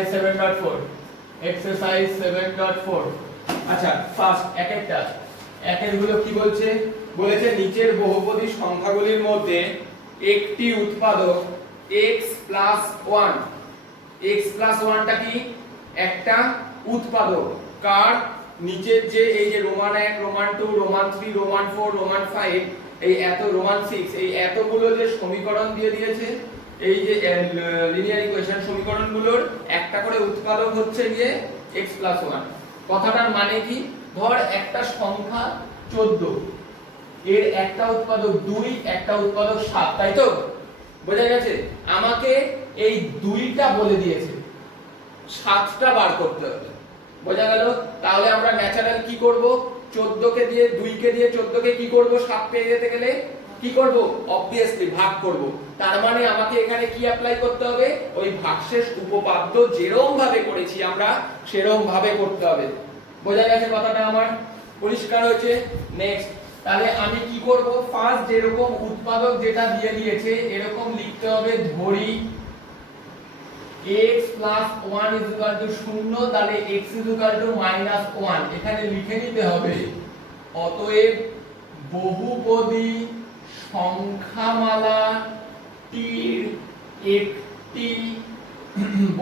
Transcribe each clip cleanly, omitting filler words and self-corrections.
Exercise 7.4 exercise 7.4 আচ্ছা first একের গুলো কি বলছে বলেছে নিচের বহুপদী সংখ্যাগুলির মধ্যে একটি উৎপাদক x প্লাস 1 x প্লাস 1 টা কি একটা উৎপাদক কার নিচের যে এই যে Roman 1 Roman 2 Roman 3 Roman 4 Roman 5 এই এত রোমান 6 এই এতগুলো যে সমীকরণ দিয়ে দিয়েছে এই যে লিনিয়ার ইকুয়েশন সমীকরণগুলোর একটা করে উৎপাদক হচ্ছে গিয়ে x প্লাস 1 কথাটার মানে কি ধর একটা সংখ্যা 14 এর একটা উৎপাদক 2 একটা উৎপাদক 7 তাই তো বোঝা গেছে আমাকে এই দুইটা বলে দিয়েছে 7টা বার করতে হবে বোঝা গেল তাহলে আমরা ন্যাচারাল কি করব 14 কে দিয়ে 2 কে দিয়ে 14 কে কি করব 7 পেয়ে যেতে গেলে কি করব অবভিয়াসলি ভাগ করব তার মানে আমাকে এখানে কি অ্যাপ্লাই করতে হবে ওই ভাগশেষ উপপাদ্য যেরকম ভাবে করেছি আমরা সেরকম ভাবে করতে হবে বোঝা গেছে কথাটা আমার পরিষ্কার হয়েছে নেক্সট তাহলে আমি কি করব ফার্স্ট যেরকম উৎপাদক যেটা দিয়ে দিয়েছে এরকম লিখতে হবে ধরি x 1 0 তাহলে x -1 এখানে লিখে নিতে হবে অতএব বহুপদী সংখ্যামালাটির একটি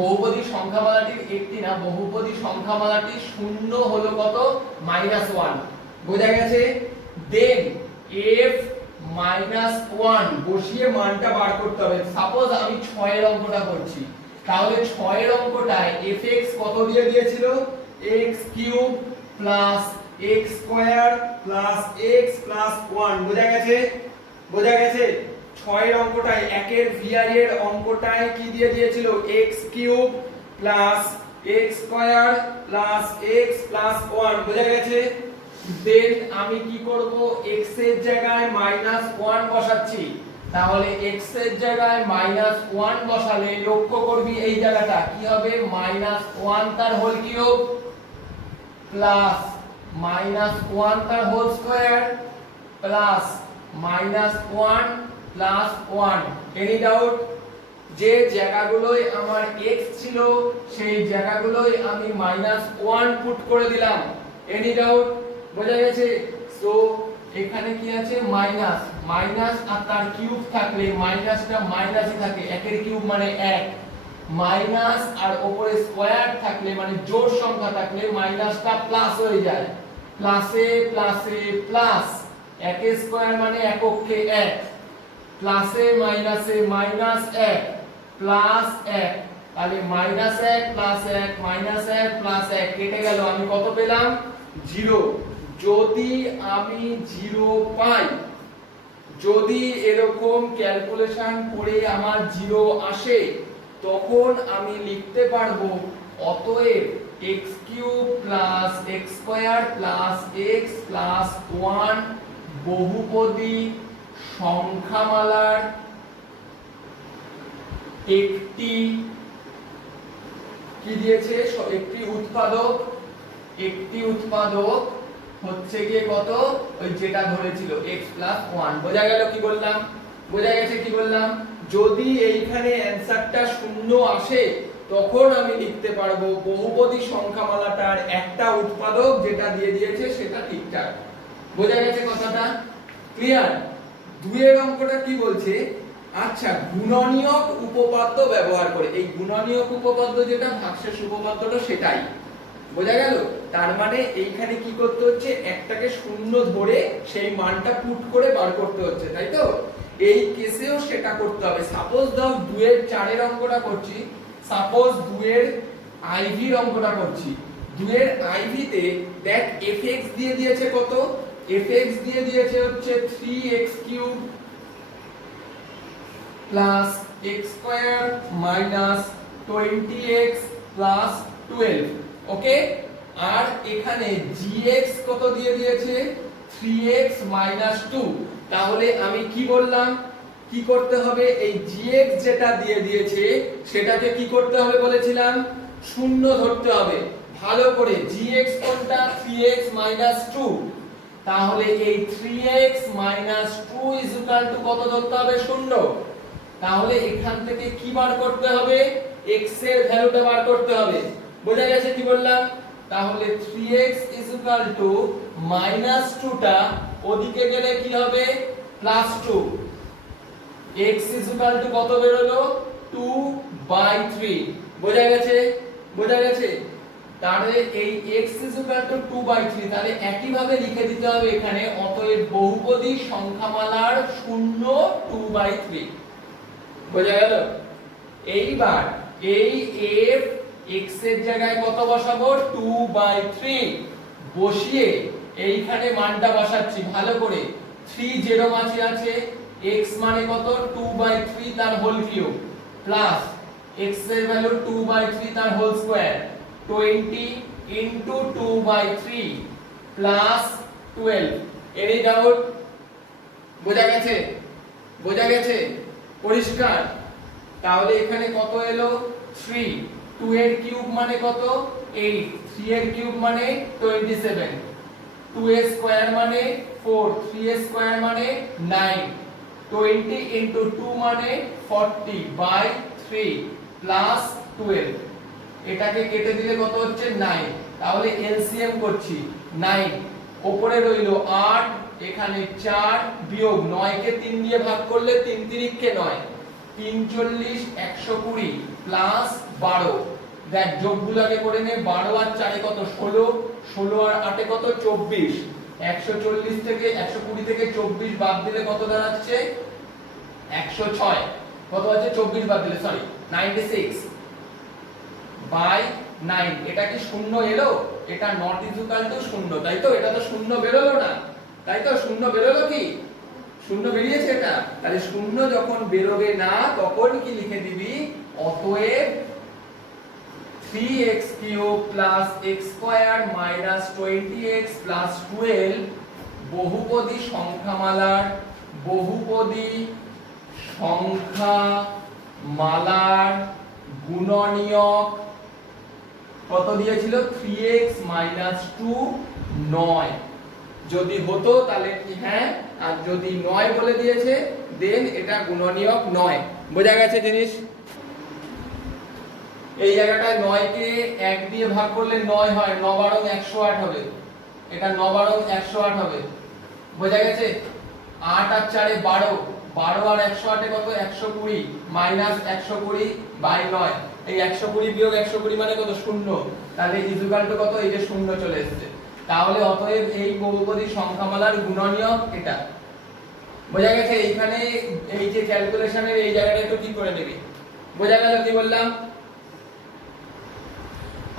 বহুপদী সংখ্যামালাটির একটি না বহুপদী সংখ্যামালাটি শূন্য হলো কত -1 বোঝা গেছে দেন f -1 বসিয়ে মানটা বার করতে হবে সাপোজ আমি 6 এর অঙ্কটা করছি তাহলে 6 এর অঙ্কটায় fx কত দিয়ে দিয়েছিল x³ + x² + x + 1 বোঝা গেছে 6 এর অঙ্কটায় 1 এর ভিআর এর অঙ্কটায় কি দিয়ে দিয়েছিল x³ + x² + x + 1 বোঝা গেছে দেন আমি কি করব x এর জায়গায় -1 বসাচ্ছি তাহলে x এর জায়গায় -1 বসালে লক্ষ্য করবি এই জায়গাটা কি হবে -1 তার হোল কিউব প্লাস -1 তার whole square plus -1 plus 1 any doubt যে জায়গাগুলোই আমার x ছিল সেই জায়গাগুলোই আমি -1 পুট করে দিলাম এনি ডাউট বোঝা গেছে সো এখানে কি আছে মাইনাস মাইনাস আর তার কিউব থাকলে মাইনাসটা মাইনাসই থাকে 1 এর কিউব মানে 1 মাইনাস আর উপরে স্কয়ার থাকলে মানে জোড় সংখ্যা থাকলে মাইনাসটা প্লাস হয়ে যায় প্লাসে প্লাসে প্লাস 1 এর স্কয়ার মানে এককে 1 প্লাসে মাইনাসে মাইনাস 1 প্লাস 1 তাহলে -1 + 1 -1 + 1 কেটে গেল আমি কত পেলাম 0 যদি আমি 0 পাই যদি এরকম ক্যালকুলেশন করে আমার 0 আসে তখন আমি লিখতে পারবো অতএব x³ + x² + x + 1 বহুপদী সংখ্যামালার একটি কি দিয়েছে একটি উৎপাদক হচ্ছে গিয়ে কত ওই যেটা ধরেছিল x + 1 বোঝা গেল কি বললাম বোঝা গেছে কি বললাম যদি এইখানে অ্যানসারটা শূন্য আসে তখন আমি লিখতে পারবো বহুপদী সংখ্যামালাটার একটা উৎপাদক যেটা দিয়ে দিয়েছে সেটা ঠিকঠাক বোঝা গেছে কথাটা ক্লিয়ার 2 এর অঙ্কটা কি বলছে আচ্ছা গুণনীয়ক উপপাদ্য ব্যবহার করে এই গুণনীয়ক উপপাদ্য যেটা ভাগশেষ উপপাদ্যটা সেটাই বোঝা গেল তার মানে এইখানে কি করতে হচ্ছে একটাকে শূন্য ধরে সেই মানটা পুট করে বার করতে হচ্ছে তাই তো এই কেসেও সেটা করতে হবে সাপোজ দাও 2 এর 4 এর অঙ্কটা করছি সাপোজ 2 এর আইভি এর অঙ্কটা করছি 2 এর আইভি তে দেখ fx দিয়ে দিয়েছে কত fx দিয়ে দিয়েছে হচ্ছে 3x³ + x² - 20x + 12 ওকে আর এখানে gx কত দিয়ে দিয়েছে 3x - 2 তাহলে আমি কি বললাম কি করতে হবে এই gx যেটা দিয়ে দিয়েছে সেটাকে কি করতে হবে বলেছিলাম শূন্য ধরতে হবে ভালো করে gx কোনটা 3x - 2 তাহলে এই 3x - 2 কত ধরতে হবে শূন্য তাহলে এখান থেকে কি বার করতে হবে x এর ভ্যালুটা বার করতে হবে। বোঝা গেছে কি বললাম? তাহলে 3x -2 টা ওদিকে গেলে কি হবে +2। x কত বের হলো 2/3। বোঝা গেছে? বোঝা গেছে? তাহলে এই x 2/3 তাহলে একই ভাবে লিখে দিতে হবে এখানে, অতএব বহুপদী সংখ্যামালার শূন্য 2/3। বোঝা গেল? এইবার এই f x এর জায়গায় কত বসাবো 2/3 বসিয়ে এইখানে মানটা বসাচ্ছি ভালো করে। 3 যেরকম আছে x মানে কত 2/3 তার হোল কিউব প্লাস x এর ভ্যালু 2/3 তার whole square 20 into 2/3 plus 12। Any doubt? বোঝা গেছে? বোঝা গেছে? পরিষ্কার? তাহলে এখানে কত এলো 3। 2 এর কিউব মানে কত 8, 3 এর কিউব মানে 27, 2 এর স্কয়ার মানে 4, 3 এর স্কয়ার মানে 9, 20 ইনটু 2 মানে 40/3 প্লাস 12। এটাকে কেটে দিলে কত হচ্ছে 9। তাহলে এলসিএম করছি 9, উপরে রইলো 8, এখানে 4 বিয়োগ 9 কে 3 দিয়ে ভাগ করলে 3 3 9, 3 40 120 প্লাস 12। দেখ যোগগুলোকে করে নে, 12 আর 4 এ কত 16, 16 আর 8 এ কত 24, 140 থেকে 120 থেকে 24 বাদ দিলে কত দাঁড়াচ্ছে 106। কত আছে 24 বাদ দিলে সরি 96/9। এটা কি শূন্য এলো? এটা নট ইকুয়াল টু শূন্য, তাই তো? এটা তো শূন্য বেরোলো না, তাই তো? শূন্য বেরোলো কি? শূন্য বেরিয়েছে এটা। তাহলে শূন্য যখন বেরোবে না তখন কি লিখে দিবি অতএব 3x³ + x² - 20x + 12 বহুপদী সংখ্যামালার গুণনীয়ক কত দিয়েছিল 3x - 2 9। যদি হতো তাহলে কি হ্যাঁ, আর যদি 9 বলে দিয়েছে দেন এটা গুণনীয়ক 9। বোঝা গেছে জিনিস? এই জায়গাটায় 9 কে 1 দিয়ে ভাগ করলে 9 হয়, 9 বারং 108 হবে। এটা 9 বারং 108 হবে। বোঝা গেছে? 8 আর 4 এ 12, 12 আর 108 এ কত 120 মাইনাস 120/9। এই 120 বিয়োগ 120 মানে কত শূন্য। তাহলে ইকুয়াল টু কত? এই যে শূন্য চলে এসেছে। তাহলে অতএব এই বহুপদী সংখ্যামালার গুণনীয়ক এটা। বোঝা গেছে? এইখানে এই যে ক্যালকুলেশনের এই জায়গাটা একটু ঠিক করে নিবি। বোঝা গেল কি বললাম?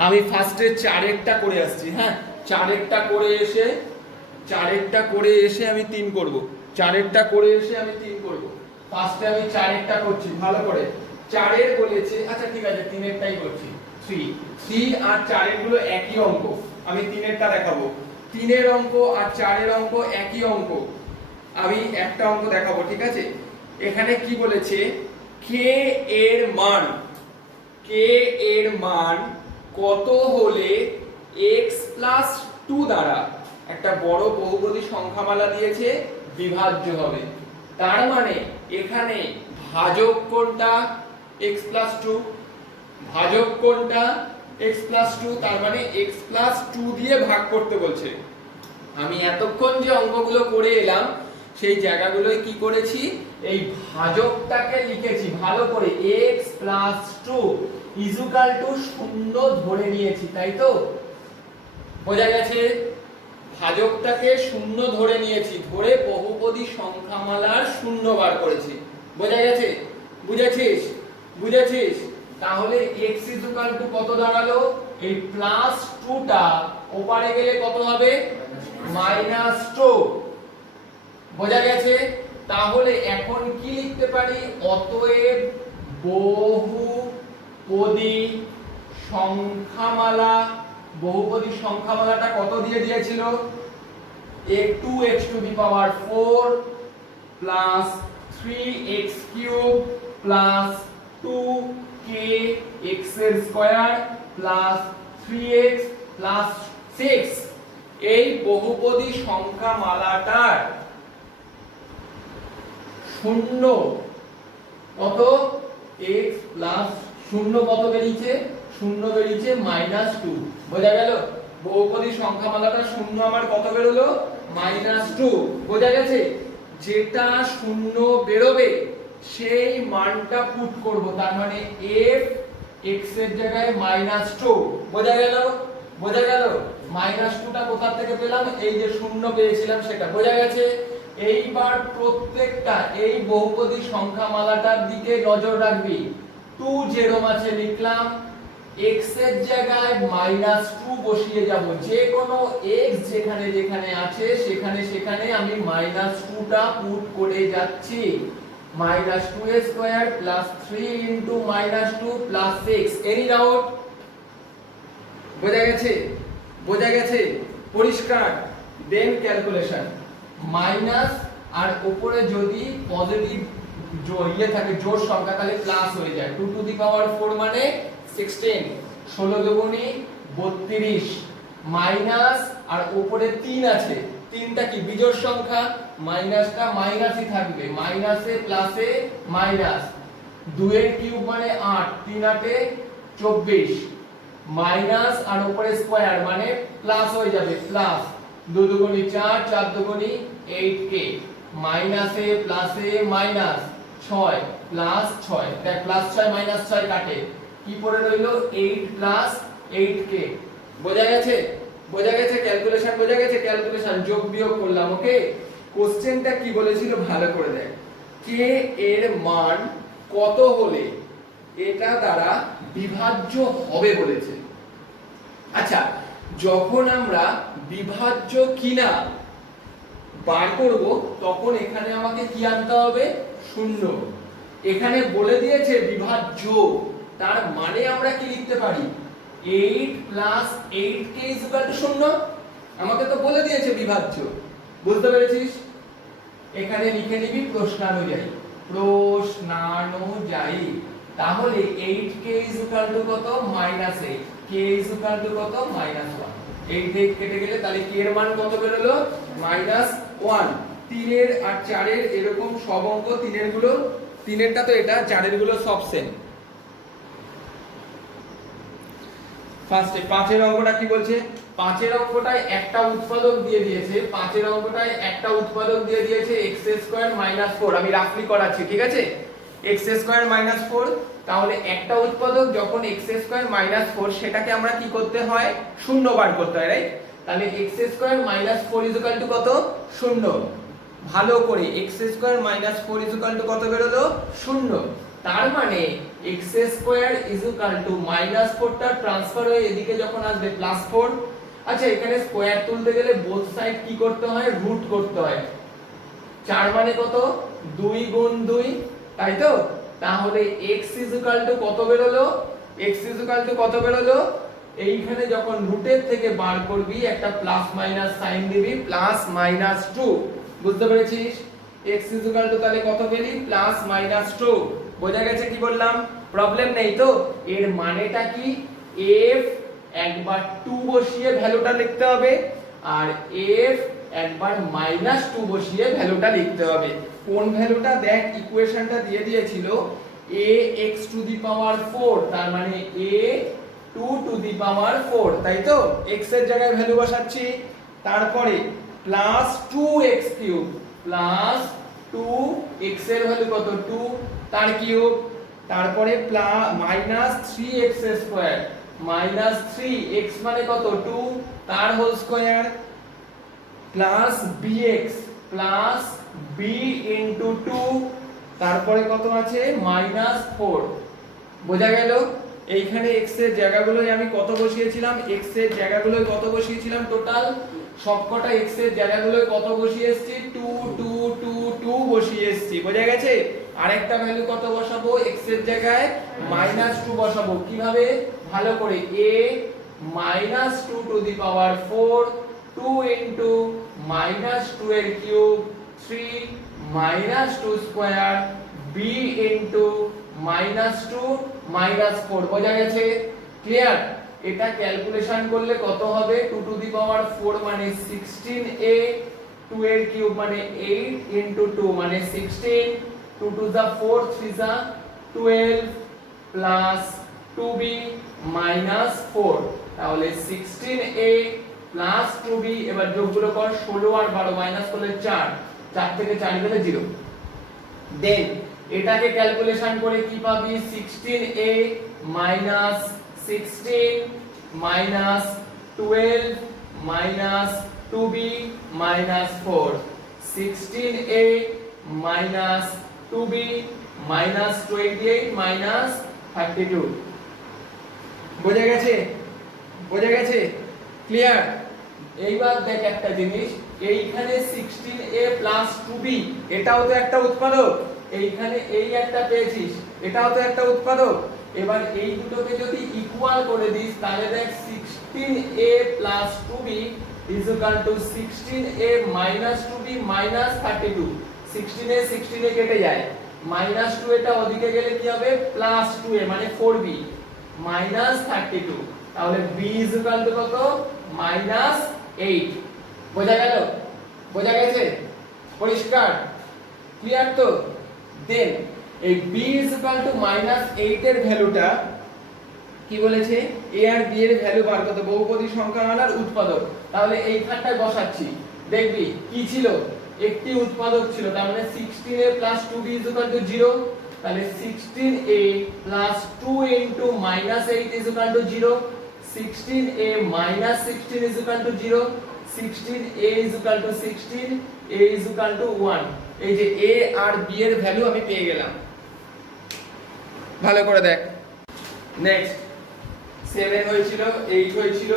আমি ফার্স্টে 4 করে আসছি। হ্যাঁ, 4 করে এসে আমি 3 করব। 4 করে এসে আমি 3 করব। ফার্স্টে আমি 4 করছি ভালো করে। 4 বলেছে, আচ্ছা ঠিক আছে 3টাই করছি। 3 আর 4 গুলো একই অঙ্ক, আমি 3টা দেখাবো। 3 অঙ্ক আর 4 অঙ্ক একই অঙ্ক, আমি একটা অঙ্ক দেখাবো। ঠিক আছে? এখানে কি বলেছে k এর মান কত হলে x + 2 দ্বারা একটা বড় বহুপদী সংখ্যামালা দিয়েছে বিভাজ্য হবে। তার মানে এখানে ভাজক কোনটা x + 2, ভাজক কোনটা x + 2, তার মানে x + 2 দিয়ে ভাগ করতে বলছে। আমি এতক্ষণ যে অঙ্কগুলো করে এলাম সেই জায়গাগুলোয় কি করেছি, এই ভাজকটাকে লিখেছি ভালো করে, x + 2 0 ধরে নিয়েছি, তাই তো? বোঝা গেছে? ভাজকটাকে 0 ধরে নিয়েছি, ধরে বহুপদী সংখ্যামালার শূন্য বার করেছি। বোঝা গেছে? বুঝেছিস? বুঝেছিস? তাহলে x কত দাঁড়ালো? এই +2টা ওপারে গেলে কত হবে -2। বোঝা গেছে? তাহলে এখন কি লিখতে পারি? অতএব বহুপদী সংখ্যামালাটা কত দিয়ে দিয়েছিল? 2x⁴ plus 3x³ plus 2kx² plus 3x plus 6। এই বহুপদী সংখ্যামালাটার শূন্য কত? x + শূন্য কত বেরিয়েছে? শূন্য বেরিয়েছে -2। বোঝা গেল? বহুপদী সংখ্যামালাটা শূন্য আমার কত বেরোলো? -2। বোঝা গেছে? যেটা শূন্য বেরোবে সেই মানটা পুট করব, তার মানে f x এর জায়গায় -2। বোঝা গেল? বোঝা গেল? -2টা কোথা থেকে পেলাম? এই যে শূন্য পেয়েছিলাম সেটা। বোঝা গেছে? এইবার প্রত্যেকটা এই বহুপদী সংখ্যামালাটার দিকে নজর রাখবি। 2 যেরকম আছে লিখলাম, x এর জায়গায় -2 বসিয়ে যাব। যে কোনো x যেখানে যেখানে আছে সেখানে সেখানে আমি -2টা পুট করে যাচ্ছি। -2a² + 3 * -2 + 6। Any doubt? বোঝা গেছে? বোঝা গেছে? পরিষ্কার? দেন ক্যালকুলেশন। মাইনাস আর উপরে যদি পজিটিভ ইয়ে থাকে জোড় সংখ্যা তাহলে প্লাস হয়ে যায়। 2 টু দি পাওয়ার 4 মানে 16। 16 দুগুণী 32। মাইনাস আর উপরে 3 আছে, 3টা কি বিজোড় সংখ্যা, মাইনাসটা মাইনাসই থাকবে, মাইনাসে প্লাসে মাইনাস। 2 এর কিউব মানে 8, 3 8 24। মাইনাস আর উপরে স্কয়ার মানে প্লাস হয়ে যাবে, প্লাস। 2 দুগুণী 4, 4 দুগুণী 8k। মাইনাসে প্লাসে মাইনাস 6 প্লাস 6, দেখ প্লাস 6 মাইনাস 6 কাটে, কি পড়ে রইলো 8 প্লাস 8k। বোঝা গেছে? বোঝা গেছে? ক্যালকুলেশন বোঝা গেছে? ক্যালকুলেশন যোগ বিয়োগ করলাম। ওকে, কোশ্চেনটা কি বলেছিল ভালো করে দেখ। কে এর মান কত হলে এটা দ্বারা বিভাজ্য হবে বলেছে। আচ্ছা, যখন আমরা বিভাজ্য কিনা বার করব তখন এখানে আমাকে কি আনতে হবে? শূন্য। এখানে বলে দিয়েছে বিভাজ্য, তার মানে আমরা কি লিখতে পারি? 8 + 8k = 0। আমাকে তো বলে দিয়েছে বিভাজ্য। বুঝতে পেরেছিস? এখানে লিখে নিবি প্রশ্নানুযায়ী। প্রশ্নানুযায়ী। তাহলে 8k = কত? -8। k = কত? -1। 8 8 কেটে গেলে তাহলে k এর মান কত বেরোলো? -1। 3 এর আর 4 এর এরকম সব অঙ্ক 3 এর গুলো, 3 এরটা তো এটা, 4 এর গুলো সব সেম। ফার্স্টে 5 এর অঙ্কটা কি বলছে? 5 এর অঙ্কটায় একটা উৎপাদক দিয়ে দিয়েছে, 5 এর অঙ্কটায় একটা উৎপাদক দিয়ে দিয়েছে x² - 4। আমি রাফলি করাচ্ছি, ঠিক আছে? x² - 4। তাহলে একটা উৎপাদক যখন x² - 4 সেটাকে আমরা কি করতে হয়? শূন্য বার করতে হয়, রাইট? তাহলে x² - 4 = কত? 0। ভালো করে, x² - 4 = কত বেরোলো? 0। তার মানে x² - 4টা ট্রান্সফার হয়ে এদিকে যখন আসবে +4। আচ্ছা, এখানে স্কয়ার তুলতে গেলে বোথ সাইড কি করতে হয়? রুট করতে হয়। 4 মানে কত? 2 গুণ 2, তাই তো? তাহলে x কত বেরোলো? x কত বেরোলো? এইখানে যখন রুটের থেকে বার করবি একটা প্লাস মাইনাস সাইন দিবি, +-2। বুঝতে পেরেছিস? x তাহলে কত পেলি? +-2। বোঝা গেছে কি বললাম? প্রবলেম নেই তো? এর মানেটা কি? f একবার 2 বসিয়ে ভ্যালুটা লিখতে হবে আর f একবার -2 বসিয়ে ভ্যালুটা লিখতে হবে। কোন ভ্যালুটা? দেখ ইকুয়েশনটা দিয়ে দিয়েছিল ax⁴, তার মানে a2⁴, তাই তো? x এর জায়গায় ভ্যালু বসাচ্ছি, তারপরে +2x³ +2x এর ভ্যালু কত? 2 তার কিউব, তারপরে -3x² -3x মানে কত? 2 তার হোল স্কয়ার, +bx b * 2, তারপরে কত আছে? -4। বোঝা গেল? এইখানে x এর জায়গাগুলোই আমি কত বসিয়েছিলাম? x এর জায়গাগুলোই কত বসিয়েছিলাম? টোটাল সবকটা x এর জায়গাগুলোই কত বসিয়ে এসেছি? 2 2 2 2 বসিয়ে এসেছি। বোঝা গেছে? আরেকটা ভ্যালু কত বসাবো? x এর জায়গায় -2 বসাবো। কিভাবে? ভালো করে, a -2⁴ 2 * -2 এর কিউব 3 -2² b * -2 বোঝা গেছে? ক্লিয়ার? এটা ক্যালকুলেশন করলে কত হবে? 2⁴ মানে 16a, 2 এর কিউব মানে 8 * 2 মানে 16, 2 2 যা 4, 3 যা 12 প্লাস 2b minus 4 তাহলে 16a প্লাস 2b এবার যোগগুলো কর 16 আর 12 মাইনাস করলে 4 4 থেকে 4 গেলে 0 দেন এটাকে ক্যালকুলেশন করে কি পাবি 16a minus 16 minus 12 minus 2b minus 4 16a minus 2b minus 28 minus 32 বোঝা গেছে ক্লিয়ার এইবার দেখ একটা জিনিস এইখানে 16a plus 2b এটাও তো একটা উৎপাদক এইখানে এই একটা পেয়েছিস এটাও তো একটা উৎপাদক এবার এই দুটোকে যদি ইকুয়াল করে দিস তাহলে দেখ 16a plus 2b is equal to 16a minus 2b minus 32 16a 16a কেটে যায় minus 2 এটা ওদিকে গেলে কি হবে plus 2a মানে 4b minus 32 তাহলে b is equal to কত minus 8 বোঝা গেছে পরিষ্কার ক্লিয়ার তো দেন এই b is equal to minus 8 এর ভ্যালুটা কি বলেছে a আর b এর ভ্যালু বার করতে বহুপদী সংখ্যামালার উৎপাদক তাহলে এইখানটায় বসাচ্ছি দেখবি কি ছিল একটি উৎপাদক ছিল তার মানে 16a plus 2b is equal to 0 তাহলে 16a plus 2 into minus 8 is equal to 0 16a minus 16 is equal to 0 16a is equal to 16 a is equal to 1 এই যে a আর b এর ভ্যালু আমি পেয়ে গেলাম ভালো করে দেখ নেক্সট 7 হয়েছিল 8 হয়েছিল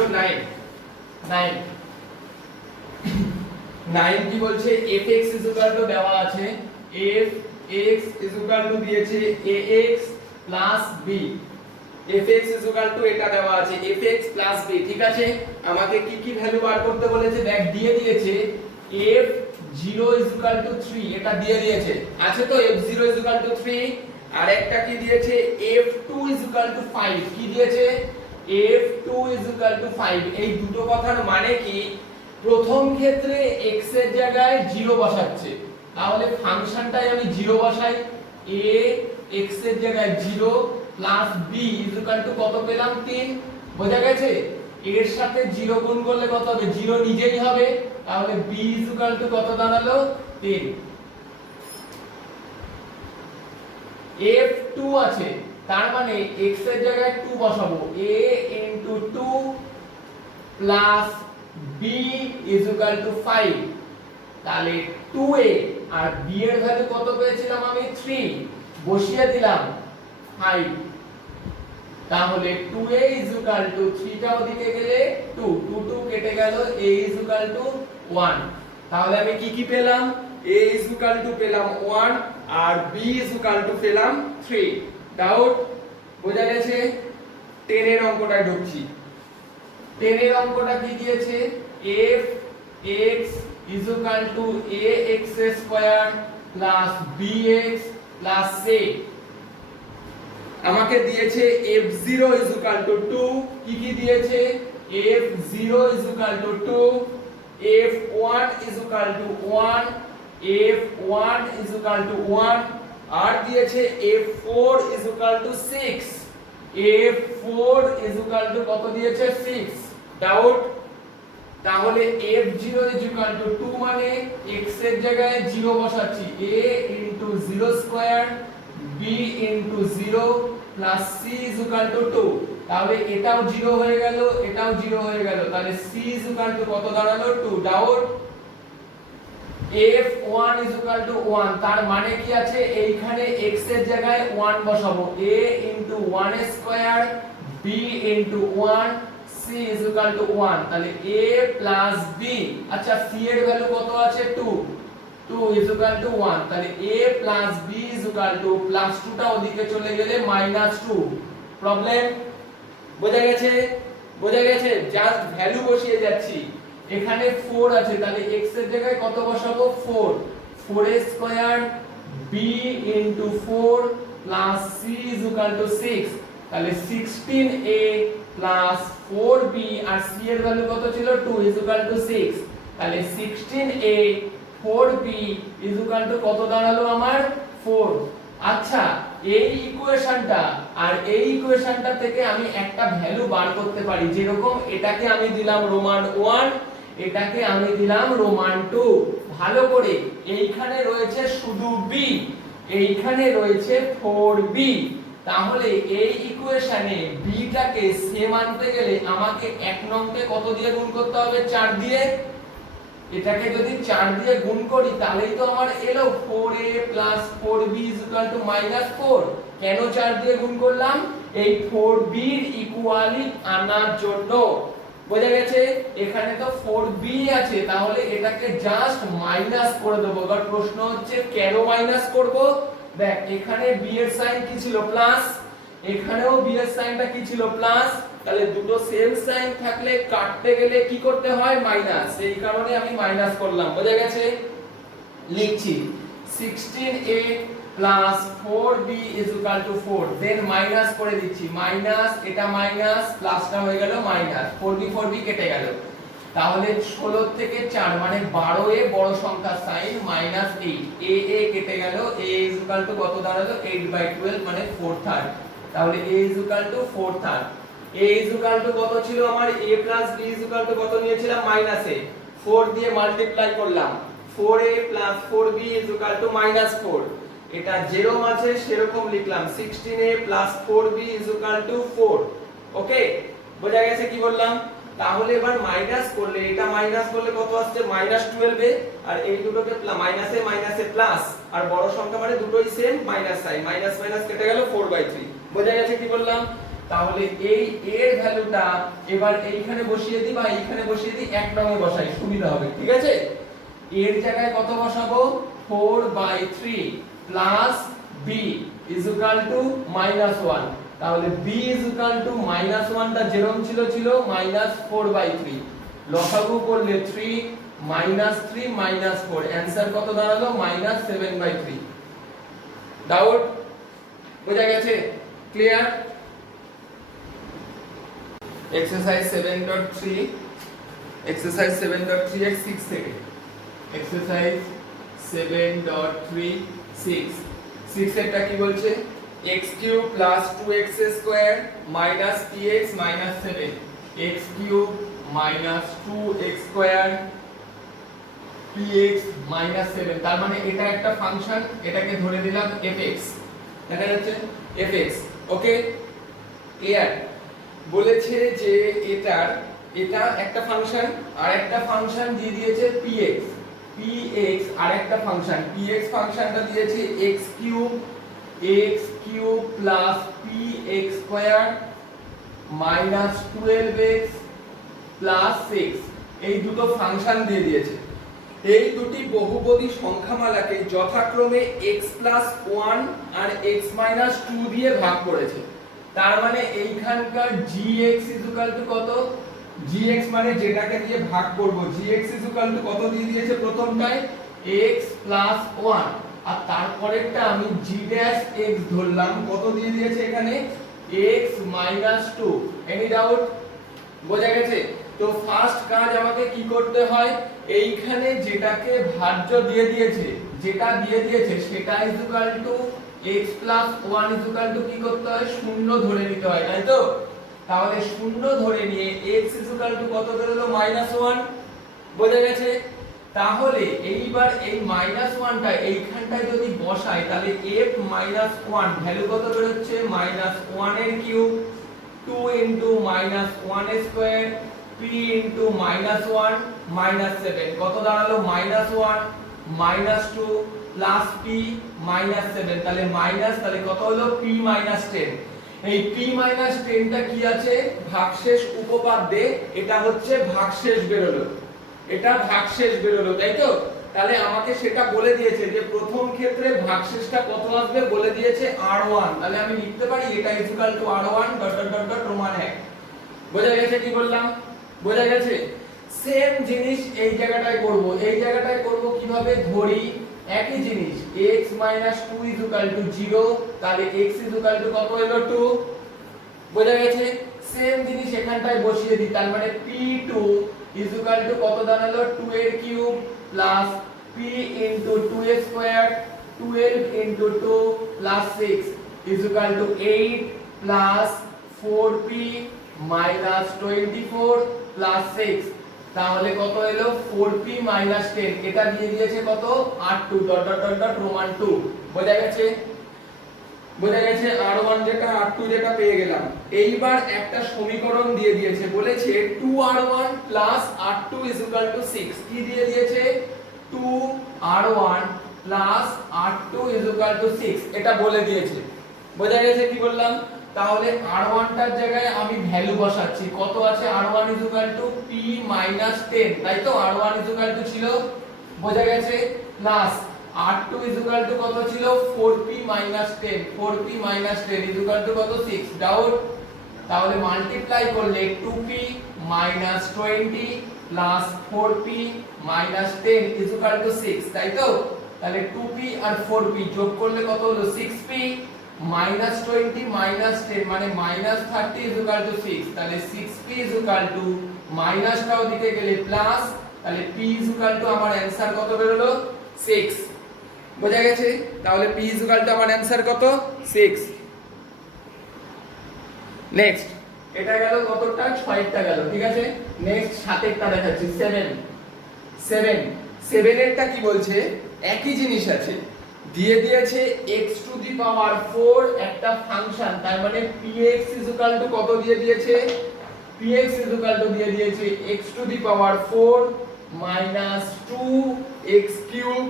9 কি বলছে fx is equal to দেওয়া আছে fx is equal to দিয়েছে ax plus b fx is equal to এটা দেওয়া আছে fx plus b ঠিক আছে আমাকে কি ভ্যালু বার করতে বলেছে দেখ দিয়ে দিয়েছে f0 is equal to 3 এটা দিয়ে দিয়েছে আছে তো f0 is equal to 3 আর একটা কি দিয়েছে f2 is equal to 5 কি দিয়েছে f2 is equal to 5 এই দুটো কথার মানে কি প্রথম ক্ষেত্রে x এর জায়গায় 0 বসাচ্ছে তাহলে ফাংশনটাই আমি 0 বসাই a x এর জায়গায় 0 plus b is equal to কত পেলাম 3 বোঝা গেছে এর সাথে 0 গুণ করলে কত হবে 0 নিজেই হবে তাহলে b ইজ ইকুয়াল টু কত দাঁড়ালো 3 f2 আছে তার মানে x এর জায়গায় 2 বসাবো a into 2 plus b is equal to 5 তাহলে 2a আর b এর ভ্যালু কত পেয়েছিলাম আমি 3 বসিয়ে দিলাম 5 তাহলে 2a is equal to 3 টা ওদিকে গেলে 2 2 কেটে গেল a is equal to 1 তাহলে আমি কি পেলাম a is equal to পেলাম 1 আর b is equal to পেলাম 3 ডাউট বোঝা গেছে 10 এর অঙ্কটা ঢুকছি 10 এর অঙ্কটা কি দিয়েছে f x is equal to ax square plus bx plus c আমাকে দিয়েছে f0 is equal to 2 কি দিয়েছে f0 is equal to 2 f1 is equal to 1 f1 is equal to 1 আর দিয়েছে f4 is equal to 6 f4 is equal to কত দিয়েছে 6 doubt তাহলে f0 is equal to 2 মানে x এর জায়গায় 0 বসাচ্ছি a into 0 square b into 0 plus c is equal to 2 তাহলে এটাও 0 হয়ে গেল এটাও 0 হয়ে গেল তাহলে c is equal to কত দাঁড়ালো 2 doubt f1 is equal to 1 তার মানে কি আছে এইখানে x এর জায়গায় 1 বসাবো a into 1 square b into 1 c is equal to 1 তাহলে a plus b আচ্ছা c এর ভ্যালু কত আছে 2 is equal to 1 তাহলে a plus b is equal to plus 2 টা ওদিকে চলে গেলে -2 প্রবলেম বোঝা গেছে জাস্ট ভ্যালু বসিয়ে যাচ্ছি এখানে 4 আছে তাহলে x এর জায়গায় কত বসাবো 4 a square b into 4 plus c is equal to 6 তাহলে 16a plus 4b আর c এর ভ্যালু কত ছিল 2 is equal to 6 তাহলে 16a 4b is equal to কত দাঁড়ালো আমার 4 আচ্ছা এই ইকুয়েশনটা আর এই ইকুয়েশনটা থেকে আমি একটা ভ্যালু বার করতে পারি, যেরকম এটাকে আমি দিলাম রোমান 1, এটাকে আমি দিলাম রোমান 2। ভালো করে, এইখানে রয়েছে শুধু b, এইখানে রয়েছে 4b। তাহলে এই ইকুয়েশনে b টাকে সেম আনতে গেলে আমাকে 1 নংকে কত দিয়ে গুণ করতে হবে? 4 দিয়ে। এটাকে যদি 4 দিয়ে গুণ করি তাহলেই তো আমার এলো 4a 4b -4। কেন 4 দিয়ে গুণ করলাম? এই 4b এর ইকুয়ালি আনার জন্য। বোঝা গেছে? এখানে তো 4b আছে, তাহলে এটাকে জাস্ট মাইনাস করে দেব। এবার প্রশ্ন হচ্ছে কেন মাইনাস করব? দেখ, এখানে b এর সাইন কি ছিল? প্লাস, এখানেও b এর সাইনটা কি ছিল? প্লাস। তাহলে দুটো সেম সাইন থাকলে কাটতে গেলে কি করতে হয়? মাইনাস। এই কারণে আমি মাইনাস করলাম। বোঝা গেছে? লিখছি 16a 4b 4, দেন মাইনাস করে দিচ্ছি, মাইনাস, এটা মাইনাস, প্লাসটা হয়ে গেল মাইনাস, 4b কেটে গেল। তাহলে 16 থেকে 4 মানে 12 এ বড় সংখ্যার সাইন -8, a কেটে গেল, a কত দাঁড়ালো? 8/12 মানে 4/3। তাহলে a 4/3। a কত ছিল আমার? a b কত নিয়েছিলাম? -a। 4 দিয়ে মাল্টিপ্লাই করলাম, 4a 4b -4। এটা যেরকম আছে সেরকম লিখলাম, 16a 4b 4। ওকে, বোঝা গেছে কি বললাম? তাহলে এবার মাইনাস করলে, এটা মাইনাস করলে কত আসছে? -12 এ, আর এই দুটোকে মাইনাসে মাইনাসে প্লাস, আর বড় সংখ্যা মানে দুটোই same, minus sine, minus minus কেটে গেল 4/3। বোঝা গেছে কি বললাম? তাহলে এই এর ভ্যালুটা এবার এইখানে বসিয়ে দিই বা এইখানে বসিয়ে দিই, এক রঙে বসাই, সুবিধা হবে। ঠিক আছে? এর জায়গায় কত বসাবো? 4/3 প্লাস b -1। তাহলে b -1 টা যেরকম ছিল -4/3। লসাগু করলে 3 -3 -4, आंसर কত দাঁড়ালো? -7/3। ডাউট? বোঝা গেছে? ক্লিয়ার? এক্সারসাইজ 7.3, এক্সারসাইজ 7.3 এর 6 থেকে, এক্সারসাইজ 7.3 6 এরটা কি বলছে? x³ + 2x² - px - 7, x³ - 2x² px - 7। তার মানে এটা একটা ফাংশন, এটাকে ধরে দিলাম fx। দেখা যাচ্ছে? fx। ওকে, ক্লিয়ার? বলেছে যে এটা একটা ফাংশন, আর একটা ফাংশন দিয়ে দিয়েছে px, আর একটা ফাংশন px ফাংশনটা দিয়েছে x³ + px² - 12x + 6, এই দুটো ফাংশন দিয়ে দিয়েছে। এই দুটি বহুপদী সংখ্যামালাকে যথাক্রমে x + 1 আর x - 2 দিয়ে ভাগ করেছে। তার মানে এইখানকার gx কত? gx মানে যেটাকে দিয়ে ভাগ করব, gx কত দিয়ে দিয়েছে? প্রথমটায় x + 1, আর তারপরেরটা আমি g' ধরলাম, কত দিয়ে দিয়েছে এখানে? x - 2। Any doubt? বোঝা গেছে? তো ফার্স্ট কাজ আমাকে কি করতে হয়? এইখানে যেটাকে ভাজ্য দিয়ে দিয়েছে, সেটা x + 1 কি করতে হয়? 0 ধরে নিতে হয়, তাই তো? তাহলে 0 ধরে নিয়ে x কত ধরলো? -1। বোঝা গেছে? তাহলে এইবার এই -1টা এইখানটায় যদি বসাই, তাহলে f - 1 ভ্যালু কত বের হচ্ছে? -1 এর কিউব, 2 * -1² p * -1 -7, কত দাঁড়ালো? -1 -2 প্লাস p -7, তাহলে মাইনাস, তাহলে কত হলো? p - 10। এই p - 10টা কি আছে? ভাগশেষ উপপাদ্যে এটা হচ্ছে ভাগশেষ বেরোলো, এটা ভাগশেষ বেরোলো, তাই তো? তাহলে আমাকে সেটা বলে দিয়েছে যে প্রথম ক্ষেত্রে ভাগশেষটা কত আসবে, বলে দিয়েছে r1। তাহলে আমি লিখতে পারি এটা r1 ... রোমান 1। বোঝা গেছে কি বললাম? বোঝা গেছে? সেম জিনিস এই জায়গাটায় করব। এই জায়গাটায় করব কিভাবে? ধরি একই জিনিস, x - 2 0, তাহলে x কত হলো? 2। বোঝা গেছে? সেম জিনিস এখানটায় বসিয়ে দিই, তার মানে p2 কত দাঁড়ালো? 2 এর কিউব প্লাস p * 2 এর square, 12 * 2 + 6, is equal to 8 plus 4p minus 24 plus 6, তাহলে কত এলো 4p minus 10, এটা দিয়ে দিয়েছে কত r2 dot dot dot dot Roman 2, বোঝা গেছে? বোঝা গেছে r1 যেটা r2 যেটা পেয়ে গেলাম। এইবার একটা সমীকরণ দিয়ে দিয়েছে, বলেছে 2r1 plus r2 is equal to 6, কি দিয়ে দিয়েছে 2r1 plus r2 is equal to 6, এটা বলে দিয়েছে। বোঝা গেছে কি বললাম? তাহলে r1 টার জায়গায় আমি ভ্যালু বসাচ্ছি, কত আছে r1 is equal to p minus 10, তাই তো r1 is equal to ছিল, বোঝা গেছে, plus r2 is equal to কত ছিল 4p minus 10, 4p minus 10 is equal to কত 6, ডাউট। তাহলে মাল্টিপ্লাই করলে 2p minus 20 plus 4p minus 10 is equal to 6, তাই তো? তাহলে 2p আর 4p যোগ করলে কত হলো 6p minus 20 minus 10 মানে minus 30 is equal to 6, তাহলে 6p is equal to minus টা ওদিকে গেলে প্লাস, তাহলে p is equal to আমার অ্যানসার কত বের হলো 6, বোঝা গেছে? তাহলে p is equal to আমার অ্যানসার কত 6। নেক্সট এটা গেল কতটা 6টা গেল, ঠিক আছে। নেক্সট 7এরটা দেখাচ্ছি 7 এরটা কি বলছে, একই জিনিস আছে, দিয়ে দিয়েছে x টু দি পাওয়ার 4 একটা ফাংশন, তার মানে px is equal to কত দিয়ে দিয়েছে, px is equal to দিয়ে দিয়েছে x two the power 4 minus 2x cube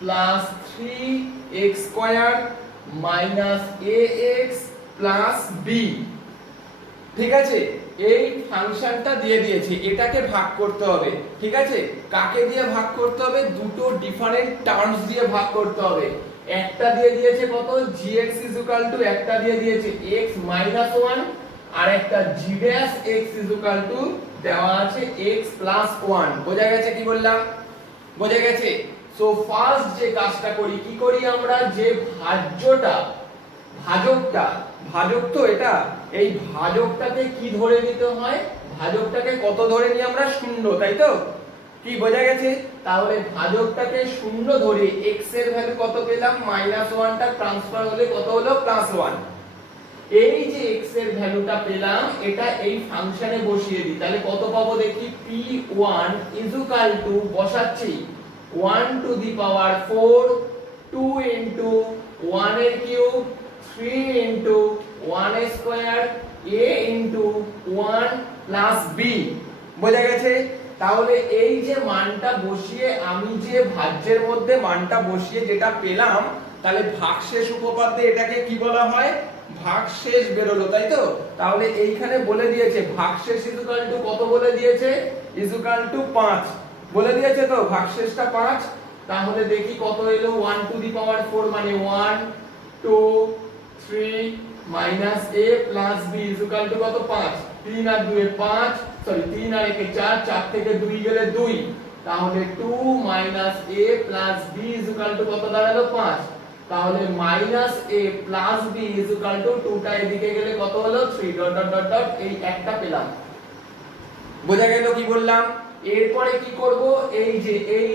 plus 3x square minus ax plus b, ঠিক আছে। এই ফাংশনটা দিয়ে দিয়েছে, এটাকে ভাগ করতে হবে, ঠিক আছে। কাকে দিয়ে ভাগ করতে হবে, দুটো ডিফারেন্ট টার্মস দিয়ে ভাগ করতে হবে। একটা দিয়ে দিয়েছে কত gx is equal to, একটা দিয়ে দিয়েছে x minus 1, আর একটা g dash x is equal to দেওয়া আছে x plus 1, বোঝা গেছে কি বললাম? বোঝা গেছে। সো ফার্স্ট যে কাজটা করি, কি করি আমরা, যে ভাজক তো এটা, এই ভাজকটাকে কি ধরে নিতে হয়, ভাজকটাকে কত ধরে নিই আমরা 0, তাই তো? কি বোঝা গেছে? তাহলে ভাজকটাকে 0 ধরে x এর ভ্যালু কত পেলাম -1, টা ট্রান্সফার হলে কত হলো +1। এই যে x এর ভ্যালুটা পেলাম, এটা এই ফাংশনে বসিয়ে দিই, তাহলে কত পাবো দেখি, p1 is equal to বসাচ্ছি 1 to the power 4 2 into 1 এর cube 3 into 1 square a into 1 plus b, বোঝা গেছে? তাহলে এই যে মানটা বসিয়ে আমি যে ভাজ্যের মধ্যে মানটা বসিয়ে যেটা পেলাম, তাহলে ভাগশেষ উপপাদ্যে এটাকে কি বলা হয়, ভাগশেষ বেরোলো, তাই তো? তাহলে এইখানে বলে দিয়েছে ভাগশেষ ইজ ইকুয়াল টু কত বলে দিয়েছে, ইজ ইকুয়াল টু 5 বলে দিয়েছে, তো ভাগশেষটা 5। তাহলে দেখি কত এলো, 1 টু দি পাওয়ার 4 মানে 1 2 3 minus a plus b is equal to কত 5, 3 আর 2 এ 5, সরি 3 আর 1 এ 4, 4 থেকে 2 গেলে 2, তাহলে 2 minus a plus b is equal to কত দাঁড়ালো 5, তাহলে minus a plus b is equal to 2 টা এদিকে গেলে কত হলো 3 ডট ডট ডট ডট, এই একটা পেলাম, বোঝা গেল কি বললাম? এরপরে কি করব, এই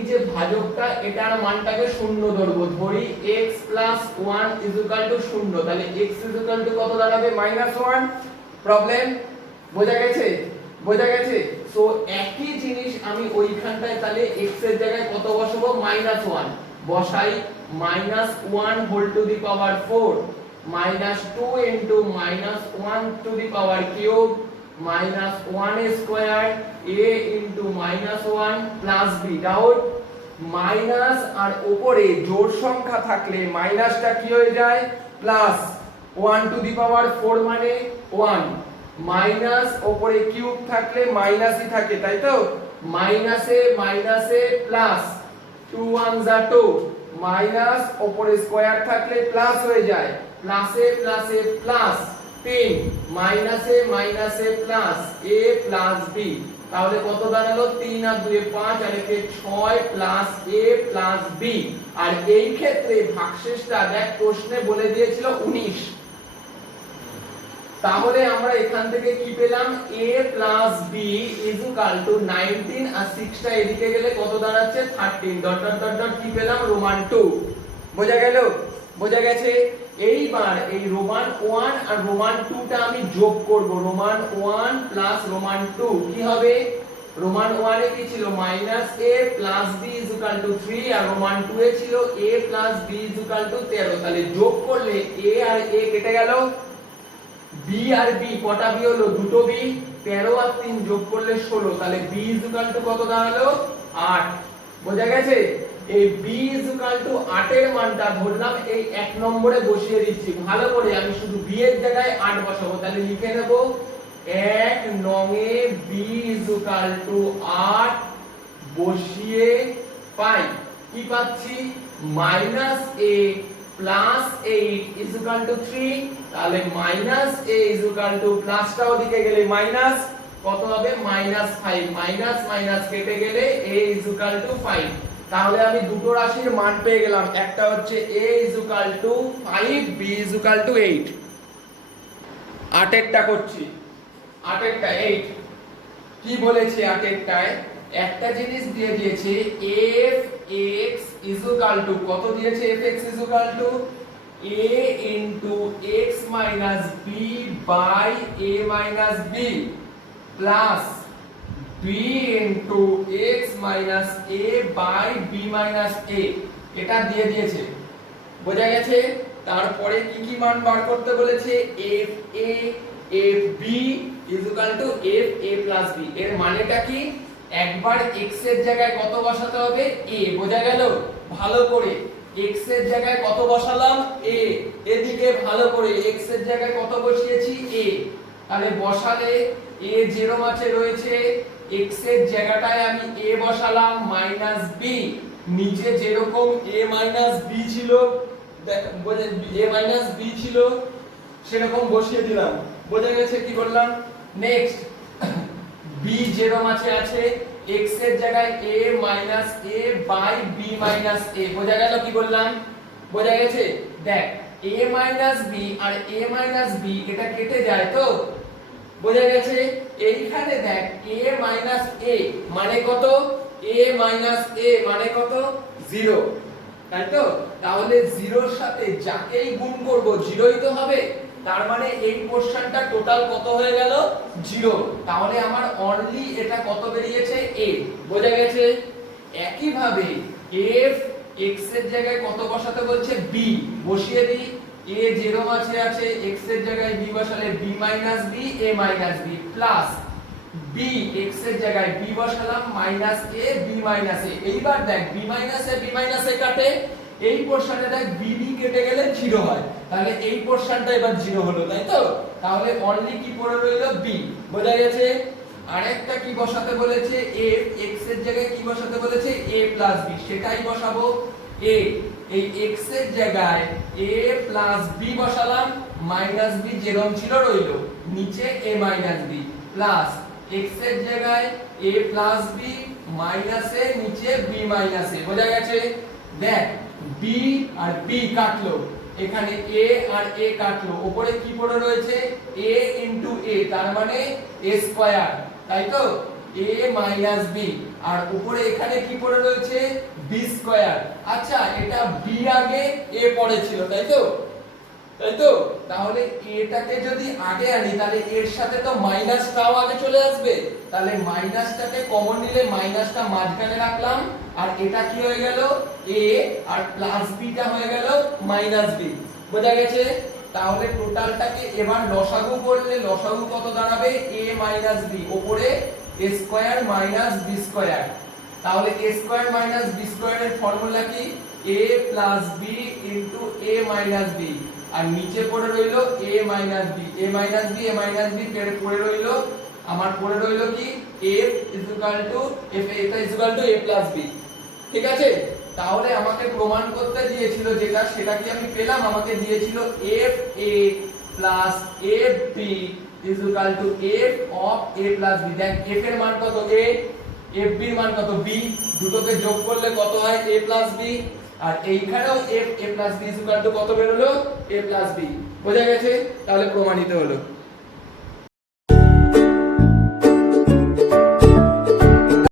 যে ভাজকটা, এটার মানটাকে 0 ধরবো, ধরি x + 1 is equal to 0, তাহলে x is equal to কত দাঁড়াবে -1, প্রবলেম, বোঝা গেছে? বোঝা গেছে। সো একই জিনিস আমি ওইখানটায় তাহলে x এর জায়গায় কত বসাবো, -1 বসাই, -1 whole to the power 4 -2 into -1 to the power cube -1 square a into -1 plus b, doubt. Minus আর উপরে জোড় সংখ্যা থাকলে মাইনাসটা কি হয়ে যায় প্লাস, 1 টু দি পাওয়ার 4 মানে 1, মাইনাস উপরে কিউব থাকলে মাইনাসই থাকে, তাই তো? মাইনাসে প্লাস, 2 1 যা 2, মাইনাস উপরে স্কয়ার থাকলে প্লাস হয়ে যায়, প্লাসে প্লাস 3, মাইনাসে প্লাস a প্লাস b, তাহলে কত দাঁড়ালো 3 আর 2 এ 5 আর একে 6 প্লাস a প্লাস b। আর এই ক্ষেত্রে ভাগশেষটা দেখ প্রশ্নে বলে দিয়েছিল 19, তাহলে আমরা এখান থেকে কি পেলাম, a plus b is equal to 19 আর 6 টা এদিকে গেলে কত দাঁড়াচ্ছে 13 ডট ডট ডট ডট, কি পেলাম রোমান 2, বোঝা গেল? বোঝা গেছে। এইবার এই রোমান 1 আর রোমান 2 টা আমি যোগ করব, রোমান 1 প্লাস রোমান 2 কি হবে, রোমান 1 এ কি ছিল -a প্লাস b = 3 আর রোমান 2 এ ছিল a প্লাস b = 13। তাহলে যোগ করলে a আর a কেটে গেল, b আর b কটা b হলো, দুটো b, 13 আর 3 যোগ করলে 16, তাহলে b = কত দাঁড়ালো 8। বোঝা গেছে? এই b = 8 এর মানটা ধরলাম এই 1 নম্বরে বসিয়ে দিচ্ছি ভালো করে, আমি শুধু b এর জায়গায় 8 বসাবো, তাহলে লিখে নেব 1 নং এ b = 8 বসিয়ে পাই কি পাচ্ছি -a প্লাস 8 = 3, তাহলে -a প্লাসটা ওদিকে গেলে মাইনাস কত হবে -5, মাইনাস মাইনাস কেটে গেলে a = 5। তাহলে আমি দুটো রাশির মান পেয়ে গেলাম, একটা হচ্ছে a = 5 b = 8। 8 এরটা করছি, 8 এরটা 8 কি বলেছে 8 এরটায় একটা জিনিস দিয়ে দিয়েছে fx = কত দিয়েছে, fx = a into x minus b by a minus b plus b into x minus a by b minus a, এটা দিয়ে দিয়েছে। বোঝা গেছে? তারপরে কি কি মান বার করতে বলেছে, fa fb = fa plus b, এর মানেটা কি, একবার x এর জায়গায় কত বসাতে হবে a, বোঝা গেল ভালো করে, x এর জায়গায় কত বসালাম a, এদিকে ভালো করে x এর জায়গায় কত বসিয়েছি a, তাহলে বসালে a যেরকম আছে রয়েছে x এর জায়গাটায় আমি a বসালাম -b, নিচে যেরকম a - b ছিল a - b ছিল সেরকম বসিয়ে দিলাম। বোঝা গেছে কি বললাম? নেক্সট b যেরকম আছে x এর জায়গায় a - a by b - a, বোঝা গেল কি বললাম? বোঝা গেছে? দেখ a - b R a - b এটা কেটে যায় তো, বোঝা গেছে? এইখানে দেখ a - a মানে কত, a - a মানে কত 0, তাই তো? তাহলে 0 এর সাথে যাকেই গুণ করব 0ই তো হবে, তার মানে এই পোরশনটা টোটাল কত হয়ে গেল 0, তাহলে আমার অনলি এটা কত বেরিয়েছে a। বোঝা গেছে? একই ভাবে f x এর জায়গায় কত বসাতে বলছে b, বসিয়ে দিই, a যেরকম আছে x এর জায়গায় b বসালে b - b a - b plus b x এর জায়গায় b বসালাম -a b - a, এইবার দেখ b - a b - a কাটে, এই পোরশনে দেখ b b কেটে গেলে 0 হয়, তাহলে এই পোরশনটা এবার 0 হলো, তাই তো? তাহলে অনলি কি পড়ে রইলো b। বোঝা গেছে? আরেকটা কি বসাতে বলেছে, f x এর জায়গায় কি বসাতে বলেছে a plus b, সেটাই বসাবো a, এই x এর জায়গায় a plus b বসালাম, -b যেরকম ছিল রইলো, নিচে a - b প্লাস x এর জায়গায় a plus b minus a, নিচে b minus a। বোঝা গেছে? দেখ b আর b কাটলো, এখানে a আর a কাটলো, উপরে কি পড়ে রয়েছে a into a, তার মানে a স্কয়ার, তাই তো? a minus b, আর উপরে এখানে কি পড়ে রয়েছে b স্কয়ার। আচ্ছা এটা b আগে a পরে ছিল, তাই তো? তাই তো? তাহলে এটাকে যদি আগে আনি তাহলে এর সাথে তো মাইনাসটাও আগে চলে আসবে, তাহলে মাইনাসটাকে কমন নিলে মাইনাসটা মাঝখানে রাখলাম, আর এটা কি হয়ে গেল a, আর প্লাস b টা হয়ে গেল -b। বোঝা গেছে? তাহলে টোটালটাকে এবার লসাগু করলে লসাগু কত দাঁড়াবে a - b, উপরে a square minus b square, তাহলে a স্কয়ার মাইনাস b স্কয়ারের ফর্মুলা কি a plus b into a minus b, আর নিচে পড়ে রইলো a minus b, a minus b পড়ে রইলো আমার পড়ে রইলো কি f ইকুয়াল টু f, এটা equal to a plus b। ঠিক আছে? তাহলে আমাকে প্রমাণ করতে দিয়েছিল যেটা, সেটা কি আমি পেলাম, আমাকে দিয়েছিল f a plus f b equal to f of a plus b। দেখ f এর মান কত a, f b এর মান কত b, দুটোকে যোগ করলে কত হয় a প্লাস b, আর এইখানেও f a plus b equal to কত বের হলো a প্লাস b। বোঝা গেছে? তাহলে প্রমাণিত হলো।